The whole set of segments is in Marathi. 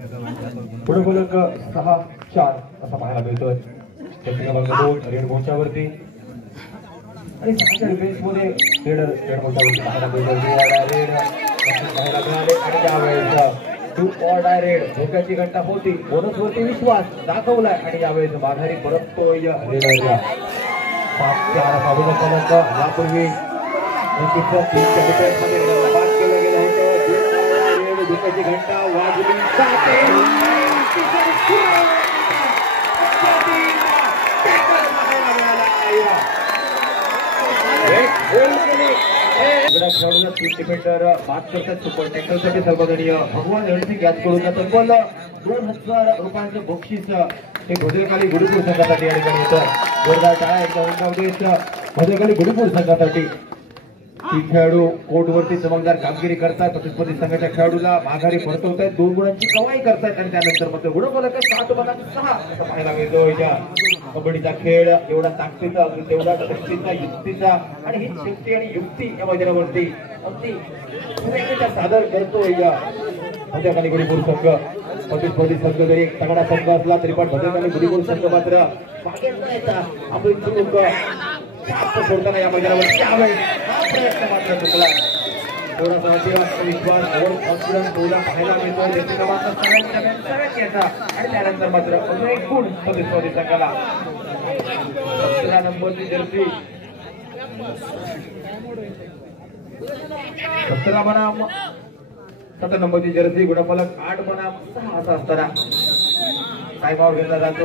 पुढे फलक 6-4 असा पाहायला मिळतोय. क्रमांक 2 रेड मोर्चावरती आणि डिफेन्समध्ये रेड मोर्चावरती पाहायला मिळतोय. पाहायला मिळाले आणि त्यावेळेस टू ऑर डायरेड धोक्याची घंटा होती. बोनसवरती विश्वास दाखवलाय आणि यावेळेस माघारी परततोय रेडरला. 5-4 असा फलक. यापूर्वी केलं गेलं होतं. धोक्याची घंटा वाजली खेळाडूला 3 डिफेंडर बाद करतात. सुपर टॅकलसाठी सर्वजणीय भगवान रणसिंग याचकडून तब्बल 2000 रुपयांचं बक्षीस हे भद्रकाली गुरुपूर संघासाठी या ठिकाणी येतं. जोरदार टाळ्या एकदा भद्रकाली गुरुपूर संघासाठी. 3 खेळाडू कोर्टवरती चमकदार कामगिरी करतात. प्रतिस्पर्धी संघाच्या खेळाडूला माघारी परतवत आहेत. 2 गुणांची कमाई करतात आणि त्यानंतर मात्र गुणफलक 7-6 असं पाहायला मिळतो. कबड्डीचा खेळ एवढा ताकदीचा तेवढा शक्तीचा युक्तीचा आणि ही शक्ती आणि युक्ती या मैदानावरती अगदी सादर करतोय भद्रकाली गुरुपूर संघ. प्रतिस्पर्धी संघ जरी एक तगडा संघ असला तरी पण भद्रकाली गुरुपूर संघ मात्र मागे आपण चुक सोडताना या मैदानावर त्यावेळेस प्रयत्न मात्र चुकला. थोडासा विश्वास कॉन्फिडन्स पाहायला मिळतो. आणि त्यानंतर मात्र अजून एक गुण प्रतिस्पर्धी संघाला. 17 नंबरची जर्सी 17 बनाम 7 नंबरची जर्सी गुणफलक 8 बनाम 6 असा असताना टाइमआउट घेतला जातो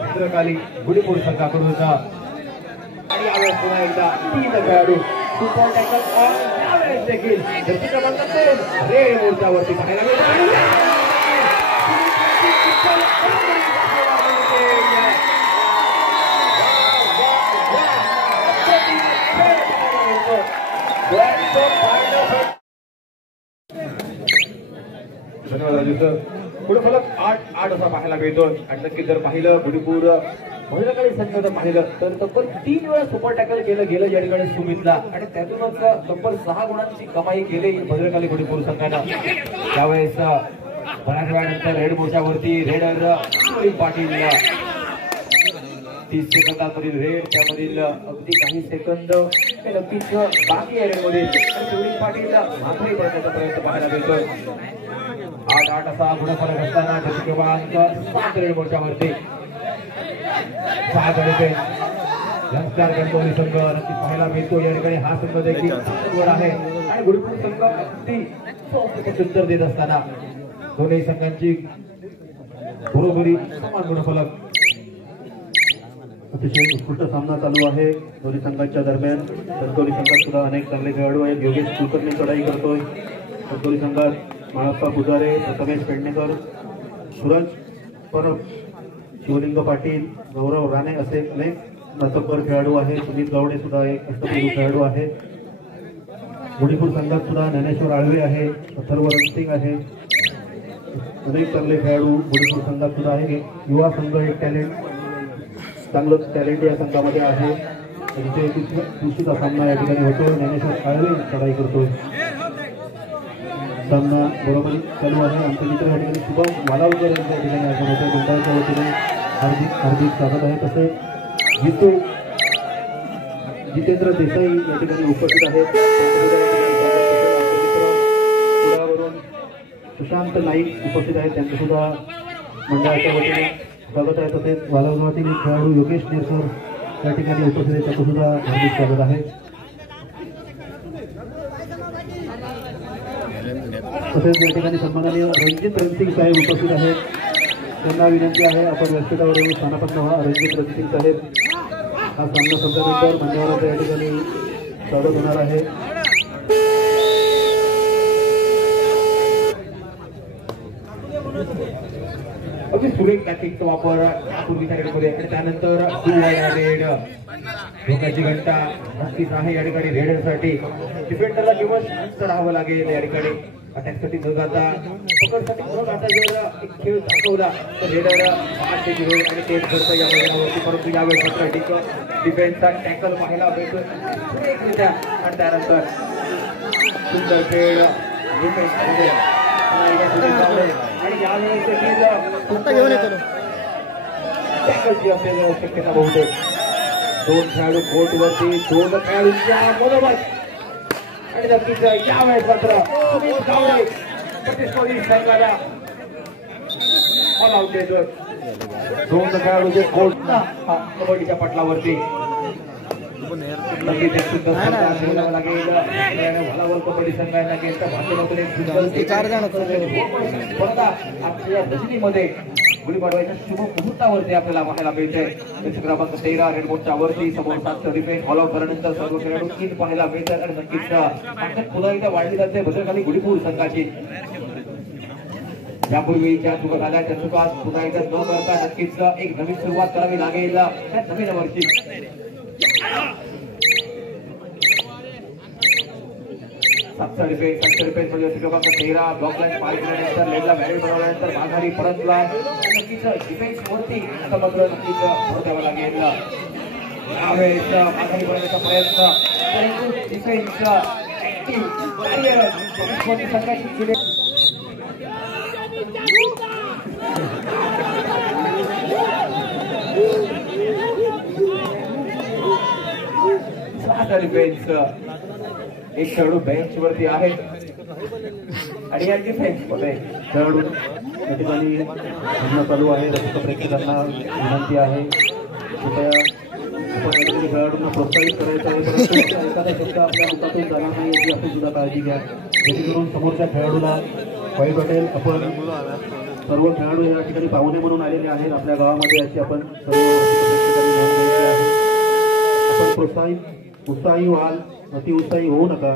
भद्रकाली गुरुपूर संघाकडून. आणि यावेळेस पुन्हा एकदा 3 खेळाडू सुपर टॅकल यावेळेस देखील जर्सी क्रमांक 2 रेड मोर्चावरती पाहायला मिळतो. धन्यवाद राजू सर. पुढे फलक 8-8 असा पाहायला मिळतो. आणि नक्की जर पाहिलं गुरुपूर भद्रकाली संघ जर पाहिलं तर तब्बल 3 वेळा सुपर टॅकल केलं गेलं या ठिकाणी सुमितला आणि त्यातूनच तब्बल 6 गुणांची कमाई केली भद्रकाली गुरुपूर संघानं. त्यावेळेस बऱ्याच वेळानंतर रेड मोर्चावरती रेडर पाटील 30 सेकंदांमधील रेड त्यामधील अगदी काही सेकंद हे नक्कीच बाकी आहे रेडमध्ये. पाटील माघारी पडण्याचा प्रयत्न पाहायला मिळतोय. 8-8 असा गुणफलक असताना क्रमांक 7 रेड मोर्चावरती 6 गणिते यंगस्टर गणपती संघ नक्कीच पाहायला मिळतो. या ठिकाणी हा संघ देखील वर आहे आणि गुरुपूर संघ अगदी उत्तर देत असताना दोन्ही संघांची बरोबरी समान गुणफलक. अतिशय उत्कृष्ट सामना चालू आहे दोन्ही संघांच्या दरम्यान. कणकवली संघात सुद्धा अनेक चांगले खेळाडू आहेत. योगेश कुलकर्णी चढाई करतोय. कणकवली संघात माळप्पा पुजारे, प्रथमेश पेडणेकर, सूरज परब, शिवलिंग पाटील, गौरव राणे असे अनेक नतबर खेळाडू आहेत. सुमित गावडे सुद्धा एक अष्टपैलू खेळाडू आहे. गुरुपूर संघात सुद्धा ज्ञानेश्वर आळवे आहे, अथर्व रणसिंग आहे. अनेक चांगले खेळाडू गुरुपूर संघात सुद्धा आहे. युवा संघ एक चांगलं टॅलेंट या संघामध्ये आहे. दुसरीचा सामना या ठिकाणी होतो. ज्ञानेश्वर आळवे चढाई करतो. सामना बरोबर चालू आहे. आमचे मित्र या ठिकाणी शुभम वालावकर यांच्या ठिकाणी आपण होतो. मंडळाच्या वतीने हार्दिक स्वागत आहे. तसे जितेंद्र देसाई या ठिकाणी उपस्थित आहेत. पुण्यावरून सुशांत नाईक उपस्थित आहेत. त्यांचं सुद्धा मंडळाच्या वतीने स्वागत आहे. तसेच वालावरातील खेळाडू योगेश नेरकर या ठिकाणी उपस्थित आहेत. त्यांचं सुद्धा हार्दिक स्वागत आहे. तसेच या ठिकाणी सन्माननीय रणजित रणसिंग साहेब उपस्थित आहेत. त्यांना विनंती आहे आपण व्यासपीठावर येऊन स्थानापन्न व्हा. रणजित रणसिंग साहेब हा सामना संपल्यानंतर मान्यवरांचं या ठिकाणी स्वागत होणार आहे. अगदी सुरेख टॅक्टिकचा वापर पूर्वीच्या रेडमध्ये आणि त्यानंतर रेड धोक्याची घंटा नक्कीच आहे या ठिकाणी रेडरसाठी. डिफेंडरला दिवस चढावं लागेल या ठिकाणी. अटॅकसाठी न जाता पकडसाठी न जाता जर एक खेळ दाखवला तर रेडर 8 देखील होईल आणि तेच घडतं या मैदानावरती. परंतु यावेळेस मात्र डिफेन्सचा टॅकल पाहायला मिळतोय सुरेखरित्या आणि त्यानंतर सुंदर खेळ डिफेन्समध्ये आणि या यावेळेस देखील आता घेऊन येतो टॅकलची असलेली शक्यता बहुतेक. दोन खेळाडू कोर्टवरती, दोन खेळाडूंच्या बरोबर आणि नक्कीच यावेळेस मात्र सुनील गावडे प्रतिस्पर्धी संघाला ऑल आउट देतोय. दोन खेळाडू जे कोर्टला कबड्डीच्या पटलावरती लागेल कबड्डी संघाला आपल्या रजनीमध्ये गुढी पाडवायच्या शुभ मुहूर्तावरती आपल्याला पाहायला मिळते. क्रमांक 13 रेडबोर्डच्या वरती समोर 7 डिफेंस ऑल आउट झाल्यानंतर सर्व खेळाडू 3 पाहायला मिळतात आणि नक्कीच ताकद पुन्हा एकदा वाढली जाते भद्रकाली गुढीपूर संघाची. यापूर्वी ज्या चुका झाल्या त्या चुका पुन्हा एकदा न करता नक्कीच एक नवीन सुरुवात करावी लागेल त्या नवीन वर्षी. सातचा डिफेन्स मध्ये क्रमांक 13 ब्लॉक लाईन पार केल्यानंतर लेडला बॅरेट बनवल्यानंतर माघारी परतला. नक्कीच डिफेन्स वरती आता मात्र नक्कीच भर द्यावा लागेल. यावेळेस माघारी बनवण्याचा प्रयत्न परंतु डिफेन्स ऍक्टिव्ह कार्यरत संघाची केले. डिफेन्स एक खेळाडू बेंच वरती आहे आणि या डिफेन्स मध्ये खेळाडू या ठिकाणी लग्न चालू आहे. रसिक प्रेक्षकांना विनंती आहे कृपया आपण खेळाडूंना प्रोत्साहित करायचं आहे परंतु एखादा शब्द आपल्या मुखातून जाणार नाही याची आपण सुद्धा काळजी घ्या जेणेकरून समोरच्या खेळाडूला वाईट वाटेल. आपण सर्व खेळाडू या ठिकाणी पाहुणे म्हणून आलेले आहेत आपल्या गावामध्ये अशी आपण सर्व प्रेक्षकांनी नोंद घ्यायची आहे. आपण उत्साही व्हाल, अति उत्साही होऊ नका.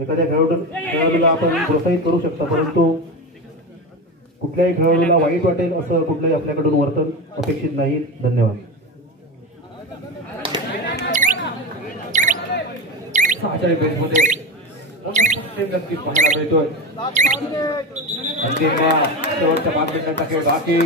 एखाद्या खेळाडूला आपण प्रोत्साहित करू शकता परंतु कुठल्याही खेळाडूला वाईट वाटेल असं कुठलंही आपल्याकडून वर्तन अपेक्षित नाही. धन्यवाद. नक्कीच पाहायला मिळतोय. अंतिम शेवटच्या 5 मिनिटांचा खेळ बाकी.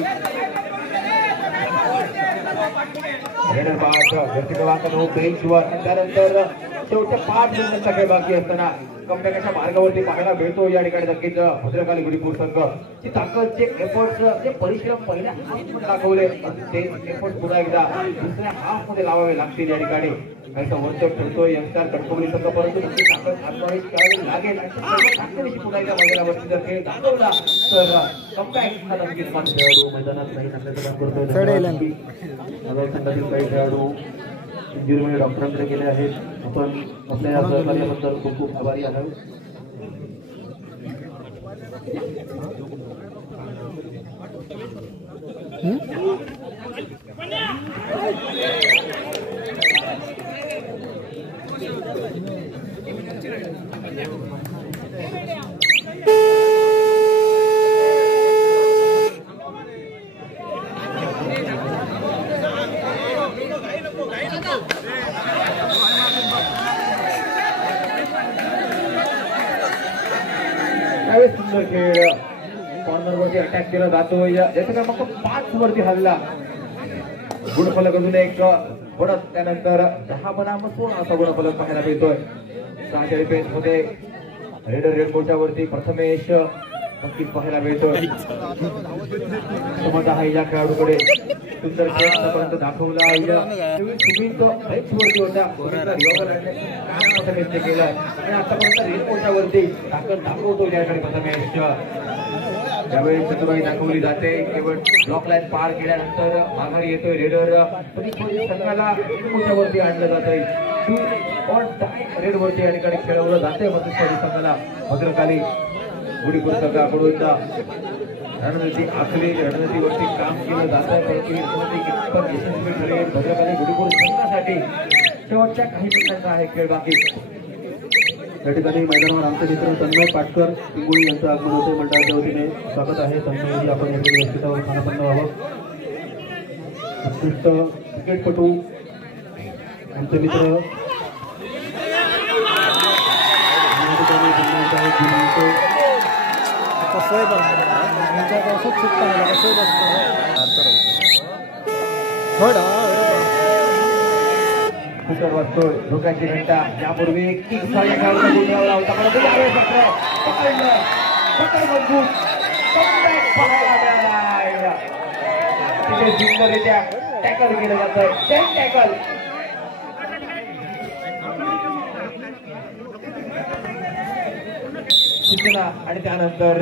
बेंचवर त्यानंतर शेवटच्या 5 मिनिटांचा खेळ बाकी असताना कमबॅकच्या मार्गावरती पाहायला मिळतो. या ठिकाणी नक्कीच भद्रकाली गुढीपूर संघ ची ताकदचे एफर्ट्स जे परिश्रम पहिल्या हाफमध्ये दाखवले ते एफर्ट्स पुन्हा एकदा दुसऱ्या हाफ मध्ये लावावे लागतील. या ठिकाणी काहीसा वर्चस्व ठरतोय यंगस्टर कणकवली संघ परंतु नक्की ताकद आत्मविश्वास करावी लागेल आणि ताकदीशी पुन्हा एकदा मैदानावरती जर खेळ दाखवला तर कमबॅक हा नक्कीच खेळाडू मैदानात नाही सांगण्याचं काम करतोय. संघातील काही खेळाडू इंजुरीमुळे डॉक्टरांकडे गेले आहेत. आपण आपल्या या सहकार्याबद्दल खूप खूप आभारी आहोत. सुंदर खेळ कॉर्नर वरती अटॅक केला जातोय. ज्याचा क्रमांक 5 वरती हल्ला गुणफलक अजून एक परत त्यानंतर 10 बनाम 16 असा गुणफलक पाहायला मिळतोय. 6च्या डिफेन्स मध्ये रेडबोर्डच्या वरती प्रथमेश नक्कीच पाहायला मिळतोय. समजा आहे या खेळाडूकडे सुंदर खेळ आतापर्यंत दाखवला. बेंच वरती होता प्रथमेशने केलं आणि आतापर्यंत रेडबोर्डच्या वरती ताकद दाखवतो याकडे प्रथमेश. त्यावेळी चतुराई दाखवली जाते. केवळ ब्लॉक लाईन पार केल्यानंतर माघारी येतोय रेडर. संघाला रेडबोर्डच्या वरती आणलं जातंय. रेडवरती या ठिकाणी खेळवलं जाते प्रतिस्पर्धी संघाला. भद्रकाली गुढीपूर संघाकडून रणनीती आखली रणनीतीवरती काम केलं जात आहे परंतु यशस्वी ठरेल भद्रकाली गुढीपूर संघासाठी शेवटच्या काही मिनिटांचा आहे खेळ बाकी. या ठिकाणी मैदानावर आमचे मित्र तन्मय पाटकर पिंगुळी यांचं आगमन होते. मंडळाच्या वतीने स्वागत आहे. तन्मयजी आपण या व्यासपीठावर स्थानापन्न व्हावं. उत्कृष्ट क्रिकेटपटू आमचे मित्र फुटर वाजतोय धोक्याची घंटा. यापूर्वी किक साऱ्या खेळाडूचा गुण मिळवला होता परंतु यावेळेस पकड मजबूत अतिशय सुंदररित्या टॅकल केलं जातं, चेन टॅकल. सूचना आणि त्यानंतर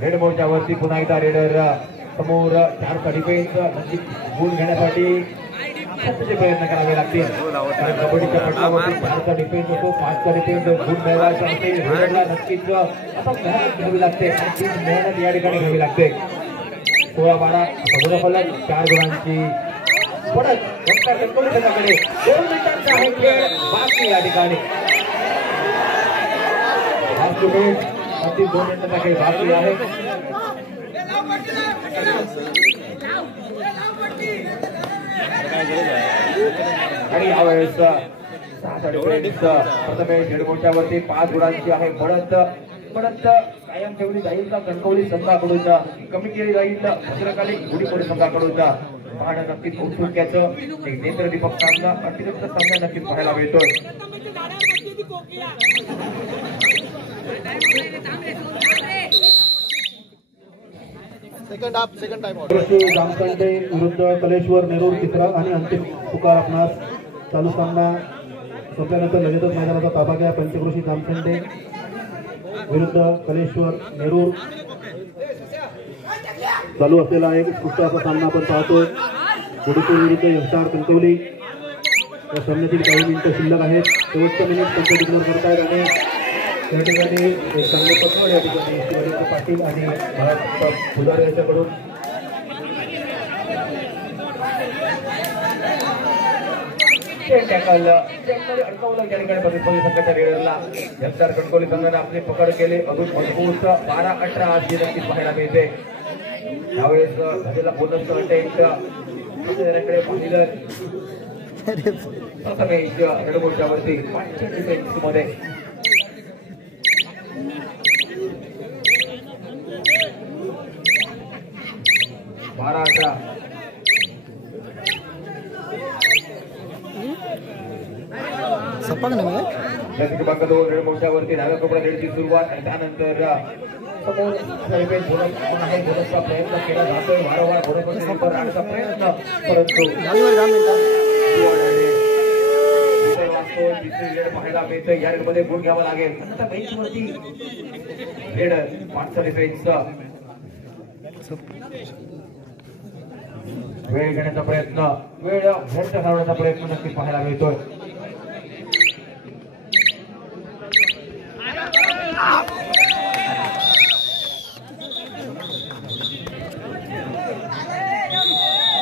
रेड बोर्डच्या वरती पुन्हा एकदा रेडर समोर 4 डिफेन्स नक्की गुण घेण्यासाठी स्वतःचे प्रयत्न करावे लागतील. कारण कबड्डीच्या पटलावरती 4चा डिफेन्स होतो, 5चा डिफेन्स गुण मिळवायचा असेल रेडरला नक्कीच आता मेहनत घ्यावी लागते आणि ती मेहनत या ठिकाणी घ्यावी लागते. 16-12 फलक 4 गुणांची परत संघाकडे 2 मिनिटांचा आहे खेळ बाकी या ठिकाणी. अगदी 2 मिनिटांचा खेळ बाकी आहे. आणि यावेळेस 6 डिफेन्स प्रथमेश हेडमोच्या वरती 5 गुणांची आहे. पडत कायम ठेवली जाईल का कणकवली संघाकडून कमी केली जाईल भद्रकाली गुढीपोडे संघाकडून पाहणं नक्कीच उत्सुक्याचं एक नेत्रदीपक सामना अतिरिक्त सामना नक्कीच पाहायला मिळतोय. सेकंड टाइम जामखंडे विरुद्ध कलेश्वर नेरूर तिसरा आणि अंतिम पुकार आपणास. चालू सामना संपल्यानंतर लगेचच मैदानाचा ताबा घ्या. पंचक्रोशी जामखंडे विरुद्ध कलेश्वर नेरूर चालू असलेला एक उत्कृष्ट सामना आपण पाहतोय. गुडीपूर विरुद्ध यशदार कणकवली. या सामन्यातील काही मिनिटं शिल्लक आहेत. शेवटचं मिनिट त्यांच्या डिक्लेअर करतायत आणि त्या ठिकाणी एक चांगले पकड या ठिकाणी शिवाजी पाटील आणि फुलारे याच्याकडून अडकवलं या ठिकाणी कणकवली संघाच्या रेडरला. यशदार कणकवली संघाने आपली पकड केली अजून मजबूत 12-18 आज नक्कीच पाहायला मिळते. यावेळेस झालेला बोनस अटेम्प्ट पाहिलं प्रथमेश रेडबोर्डच्या वरती 5 डिफेन्स मध्ये 12-18 सपक नाही क्रमांक 2 रेडबोर्डच्या वरती डाव्या कपडा रेडची सुरुवात आणि त्यानंतर समोर बोनसचा प्रयत्न केला जातोय. वारंवार बोनस आणण्याचा प्रयत्न परंतु पाहायला मिळतं. या रेडमध्ये गुण घ्यावा लागेल. आता बेंचवरती रेड 5चा डिफेन्स वेळ घेण्याचा प्रयत्न वेळ व्यर्थ घालवण्याचा प्रयत्न नक्कीच पाहायला मिळतोय.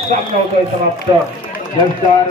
सामना होतोय समाप्त. यशदार